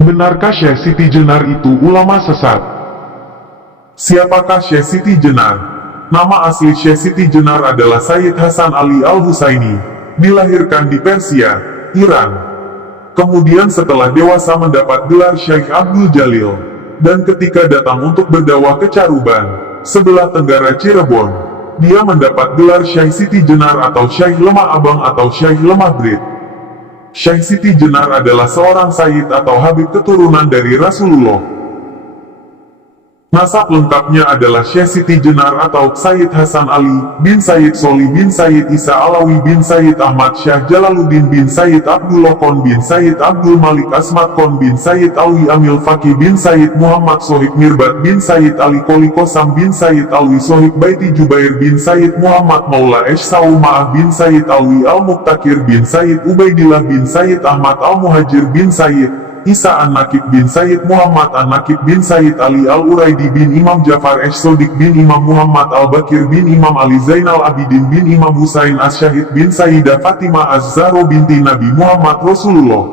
Benarkah Syekh Siti Jenar itu ulama sesat? Siapakah Syekh Siti Jenar? Nama asli Syekh Siti Jenar adalah Sayyid Hasan Ali Al-Husaini, dilahirkan di Persia, Iran. Kemudian setelah dewasa mendapat gelar Syekh Abdul Jalil, dan ketika datang untuk berdakwah ke Caruban, sebelah tenggara Cirebon, dia mendapat gelar Syekh Siti Jenar atau Syekh Lemah Abang atau Syekh Lemah Brit. Syekh Siti Jenar adalah seorang Sayyid atau Habib keturunan dari Rasulullah. Nasab lengkapnya adalah Syekh Siti Jenar atau Sayyid Hasan Ali bin Sayyid Soli bin Sayyid Isa Alawi bin Sayyid Ahmad Syah Jalaluddin bin Sayyid Abdullah Kon bin Sayyid Abdul Malik Asmat Kon bin Sayyid Alwi Amil Fakih bin Sayyid Muhammad Sohib Mirbat bin Sayyid Ali Koli Kosam bin Sayyid Alwi Sohib Baiti Jubair bin Sayyid Muhammad Maula Eshsau Ma'ah bin Sayyid Alwi Al-Muktakir bin Sayyid Ubaidillah bin Sayyid Ahmad Al-Muhajir bin Sayyid Isa An-Nakib bin Sayyid Muhammad An-Nakib bin Sayyid Ali Al-Uraidi bin Imam Jafar Sodik bin Imam Muhammad Al-Bakir bin Imam Ali Zainal Abidin bin Imam Husain As-Syahid bin Sayyidah Fatimah Az-Zahra binti Nabi Muhammad Rasulullah.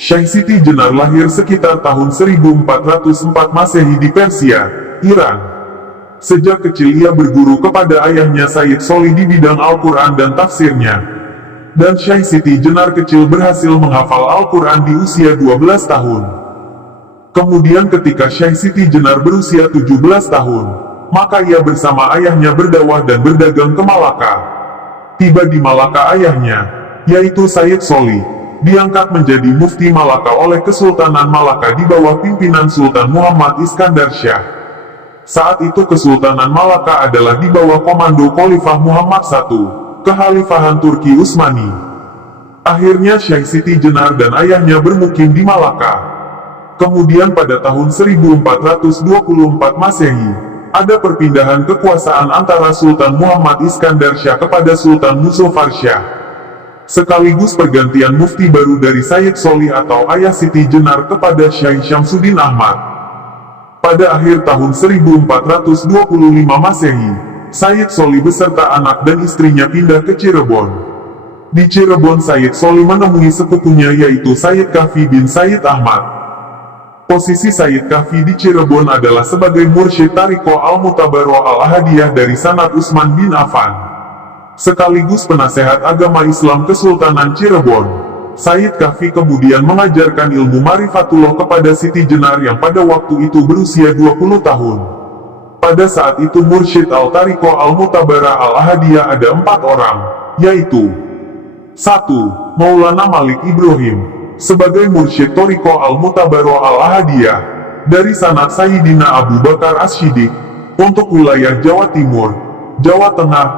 Syekh Siti Jenar lahir sekitar tahun 1404 Masehi di Persia, Iran. Sejak kecil ia berguru kepada ayahnya Sayyid Soli di bidang Al-Quran dan tafsirnya. Dan Syekh Siti Jenar kecil berhasil menghafal Al-Quran di usia 12 tahun. Kemudian ketika Syekh Siti Jenar berusia 17 tahun, maka ia bersama ayahnya berdakwah dan berdagang ke Malaka. Tiba di Malaka ayahnya, yaitu Sayyid Soli, diangkat menjadi mufti Malaka oleh Kesultanan Malaka di bawah pimpinan Sultan Muhammad Iskandar Syah. Saat itu Kesultanan Malaka adalah di bawah komando Khalifah Muhammad I. Kekhalifahan Turki Utsmani. Akhirnya Syekh Siti Jenar dan ayahnya bermukim di Malaka. Kemudian pada tahun 1424 Masehi, ada perpindahan kekuasaan antara Sultan Muhammad Iskandar Syah kepada Sultan Muzaffar Syah. Sekaligus pergantian mufti baru dari Sayyid Soli atau ayah Siti Jenar kepada Syekh Syamsuddin Ahmad. Pada akhir tahun 1425 Masehi, Sayyid Soli beserta anak dan istrinya pindah ke Cirebon. Di Cirebon Sayyid Soli menemui sepupunya yaitu Sayyid Kahfi bin Sayyid Ahmad. Posisi Sayyid Kahfi di Cirebon adalah sebagai mursyid Tariqah Al-Mutabarroh Al-Ahadiyah dari Sanad Utsman bin Affan, sekaligus penasehat agama Islam Kesultanan Cirebon. Sayyid Kahfi kemudian mengajarkan ilmu Marifatullah kepada Siti Jenar yang pada waktu itu berusia 20 tahun. Pada saat itu mursyid Al-Tariqah Al-Mutabarah Al-Ahadiyah ada 4 orang, yaitu 1. Maulana Malik Ibrahim, sebagai mursyid Tariqah Al-Mutabarah Al-Ahadiyah, dari sanad Sayyidina Abu Bakar As-Siddiq, untuk wilayah Jawa Timur, Jawa Tengah,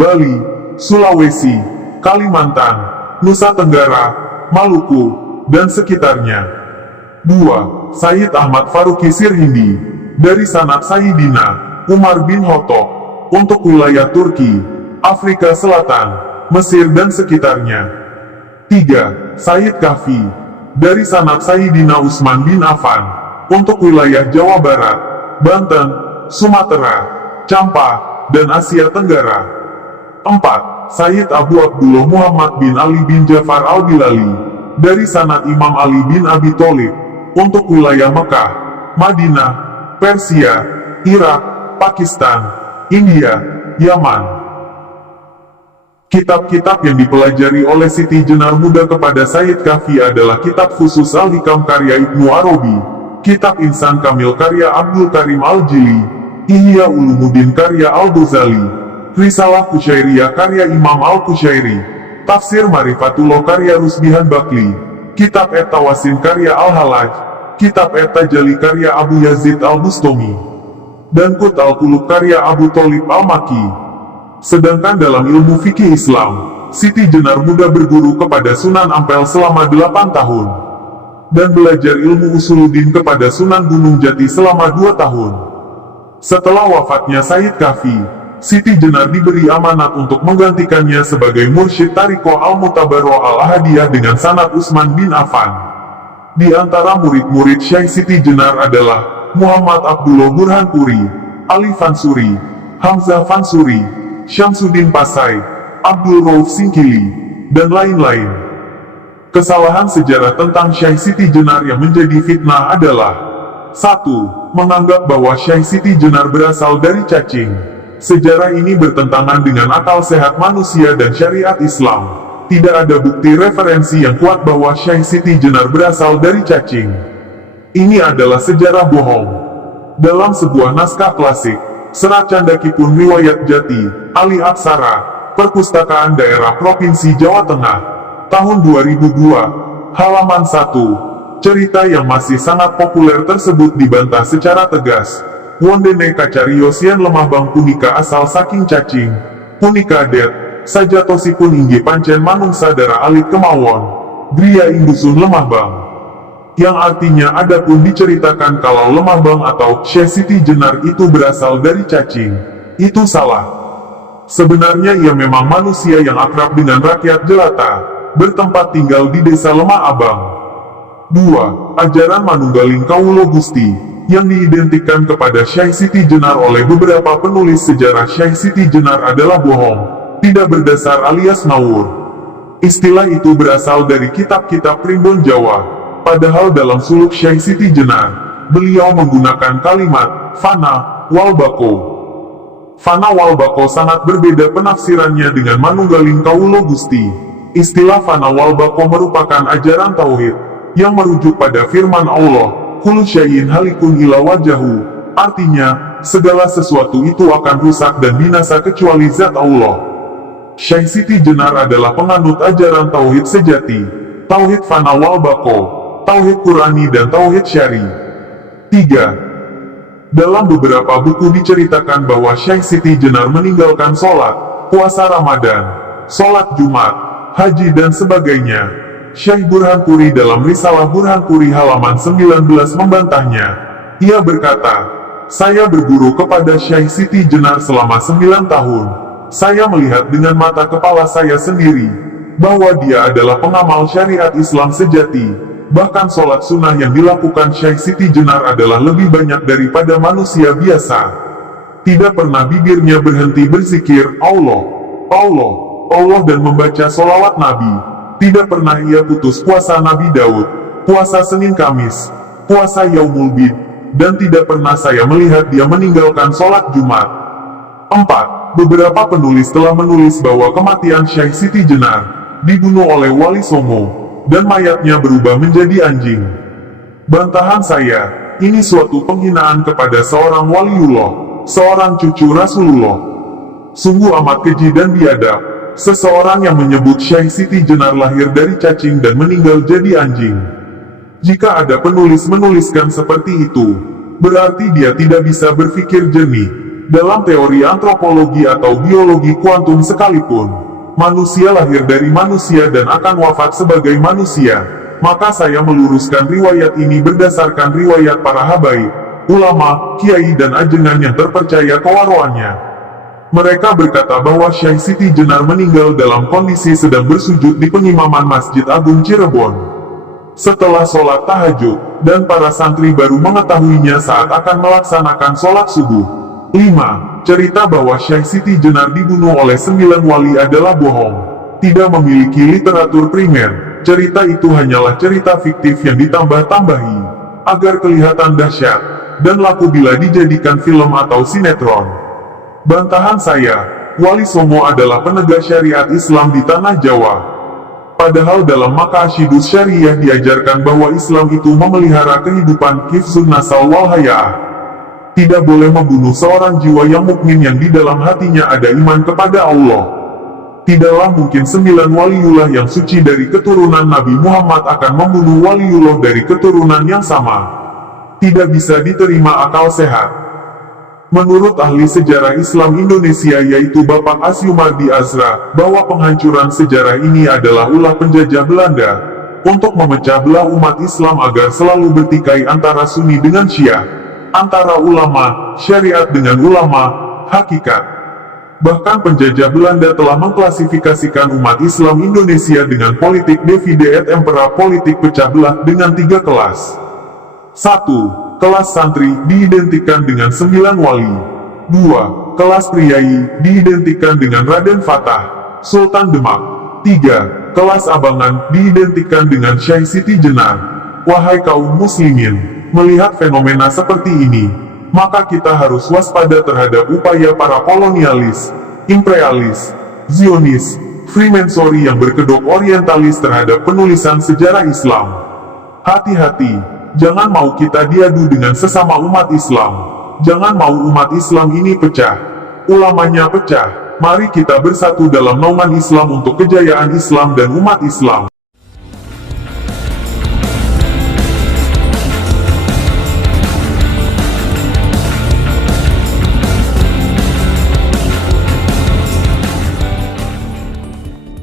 Bali, Sulawesi, Kalimantan, Nusa Tenggara, Maluku, dan sekitarnya. 2. Sayyid Ahmad Faruqi Sirhindi, dari sanad Sayyidina Umar bin Khattab, untuk wilayah Turki, Afrika Selatan, Mesir dan sekitarnya. 3. Sayyid Kahfi, dari sanad Sayyidina Utsman bin Affan, untuk wilayah Jawa Barat, Banten, Sumatera, Campa, dan Asia Tenggara. 4. Sayyid Abu Abdullah Muhammad bin Ali bin Jafar Al-Bilali, dari sanad Imam Ali bin Abi Thalib, untuk wilayah Mekah, Madinah, Persia, Irak, Pakistan, India, Yaman. Kitab-kitab yang dipelajari oleh Siti Jenar muda kepada Sayyid Kahfi adalah kitab Fusus Al-Hikam karya Ibnu Arabi, kitab Insan Kamil karya Abdul Karim Al-Jili, Ihya Ulumuddin karya Al-Ghazali, Risalah Kusyairiyah karya Imam Al-Kusyairi, Tafsir Marifatullah karya Rusbihan Bakli, kitab Et-Tawasin karya Al-Halaj, kitab Et-Tajali karya Abu Yazid Al-Bustami, dan Qut Al-Qulub karya Abu Thalib Al-Maki. Sedangkan dalam ilmu fikih Islam, Siti Jenar muda berguru kepada Sunan Ampel selama 8 tahun, dan belajar ilmu usuluddin kepada Sunan Gunung Jati selama 2 tahun. Setelah wafatnya Sayyid Kahfi, Siti Jenar diberi amanat untuk menggantikannya sebagai mursyid Tariqah Al-Mutabarroh Al-Ahadiyah dengan sanad Utsman bin Affan. Di antara murid-murid Syekh Siti Jenar adalah Muhammad Abdullah Burhanpuri, Ali Fansuri, Hamzah Fansuri, Syamsuddin Pasai, Abdul Rauf Singkili, dan lain-lain. Kesalahan sejarah tentang Syekh Siti Jenar yang menjadi fitnah adalah 1. Menganggap bahwa Syekh Siti Jenar berasal dari cacing. Sejarah ini bertentangan dengan akal sehat manusia dan syariat Islam. Tidak ada bukti referensi yang kuat bahwa Syekh Siti Jenar berasal dari cacing. Ini adalah sejarah bohong. Dalam sebuah naskah klasik, Serat Candakipun Riwayat Jati, Ali Aksara, Perpustakaan Daerah Provinsi Jawa Tengah, tahun 2002, halaman 1. Cerita yang masih sangat populer tersebut dibantah secara tegas. Wondene kacariyosian lemah bang punika asal saking cacing. Punika det, sajatosipun inggih pancen manungsa dara alit kemawon. Gria indusun lemah bang. Yang artinya adapun diceritakan kalau lemah bang atau Syekh Siti Jenar itu berasal dari cacing. Itu salah. Sebenarnya ia memang manusia yang akrab dengan rakyat jelata, bertempat tinggal di desa Lemah Abang. 2. Ajaran Manunggaling Kawula Gusti, yang diidentikan kepada Syekh Siti Jenar oleh beberapa penulis sejarah Syekh Siti Jenar adalah bohong, tidak berdasar alias ngawur. Istilah itu berasal dari kitab-kitab Primbon Jawa. Padahal dalam suluk Syekh Siti Jenar, beliau menggunakan kalimat fana wal bako. Fana wal bako sangat berbeda penafsirannya dengan Manunggaling Kawula Gusti. Istilah fana wal bako merupakan ajaran tauhid yang merujuk pada firman Allah, kullu syai'in halikun ila wajahu. Artinya, segala sesuatu itu akan rusak dan binasa kecuali zat Allah. Syekh Siti Jenar adalah penganut ajaran tauhid sejati, tauhid fana wal bako, tauhid Qurani dan tauhid syari. 3. Dalam beberapa buku diceritakan bahwa Syekh Siti Jenar meninggalkan sholat, puasa Ramadan, sholat Jumat, haji dan sebagainya. Syekh Burhanpuri dalam risalah Burhanpuri halaman 19 membantahnya. Ia berkata, saya berguru kepada Syekh Siti Jenar selama 9 tahun. Saya melihat dengan mata kepala saya sendiri, bahwa dia adalah pengamal syariat Islam sejati. Bahkan sholat sunnah yang dilakukan Syekh Siti Jenar adalah lebih banyak daripada manusia biasa. Tidak pernah bibirnya berhenti berzikir Allah, Allah, Allah dan membaca sholawat Nabi. Tidak pernah ia putus puasa Nabi Daud, puasa Senin Kamis, puasa Yaumul Bid, dan tidak pernah saya melihat dia meninggalkan sholat Jumat. 4. Beberapa penulis telah menulis bahwa kematian Syekh Siti Jenar dibunuh oleh Wali Songo, dan mayatnya berubah menjadi anjing. Bantahan saya, ini suatu penghinaan kepada seorang waliullah, seorang cucu Rasulullah. Sungguh amat keji dan biadab, seseorang yang menyebut Syekh Siti Jenar lahir dari cacing dan meninggal jadi anjing. Jika ada penulis menuliskan seperti itu, berarti dia tidak bisa berpikir jernih. Dalam teori antropologi atau biologi kuantum sekalipun, manusia lahir dari manusia dan akan wafat sebagai manusia. Maka saya meluruskan riwayat ini berdasarkan riwayat para habaib, ulama, kiai dan ajengan yang terpercaya kewaroannya. Mereka berkata bahwa Syekh Siti Jenar meninggal dalam kondisi sedang bersujud di pengimaman Masjid Agung Cirebon. Setelah sholat tahajud, dan para santri baru mengetahuinya saat akan melaksanakan sholat subuh. 5. Cerita bahwa Syekh Siti Jenar dibunuh oleh 9 wali adalah bohong. Tidak memiliki literatur primer. Cerita itu hanyalah cerita fiktif yang ditambah-tambahi agar kelihatan dahsyat dan laku bila dijadikan film atau sinetron. Bantahan saya, Wali Songo adalah penegak syariat Islam di tanah Jawa. Padahal dalam Maqasidus Syariah diajarkan bahwa Islam itu memelihara kehidupan hifzun nasal wal haya'ah. Tidak boleh membunuh seorang jiwa yang mukmin yang di dalam hatinya ada iman kepada Allah. Tidaklah mungkin 9 waliullah yang suci dari keturunan Nabi Muhammad akan membunuh waliullah dari keturunan yang sama. Tidak bisa diterima akal sehat. Menurut ahli sejarah Islam Indonesia yaitu Bapak Asyumardi Azra, bahwa penghancuran sejarah ini adalah ulah penjajah Belanda untuk memecah belah umat Islam agar selalu bertikai antara Sunni dengan Syiah, antara ulama, syariat dengan ulama, hakikat. Bahkan penjajah Belanda telah mengklasifikasikan umat Islam Indonesia dengan politik divide et impera, politik pecah belah dengan 3 kelas. 1. Kelas santri diidentikan dengan 9 wali. 2. Kelas priai diidentikan dengan Raden Fatah, Sultan Demak. 3. kelas abangan, diidentikan dengan Syekh Siti Jenar. Wahai kaum muslimin, melihat fenomena seperti ini, maka kita harus waspada terhadap upaya para kolonialis, imperialis, Zionis, Freemasonry yang berkedok orientalis terhadap penulisan sejarah Islam. Hati-hati, jangan mau kita diadu dengan sesama umat Islam. Jangan mau umat Islam ini pecah, ulamanya pecah. Mari kita bersatu dalam naungan Islam untuk kejayaan Islam dan umat Islam.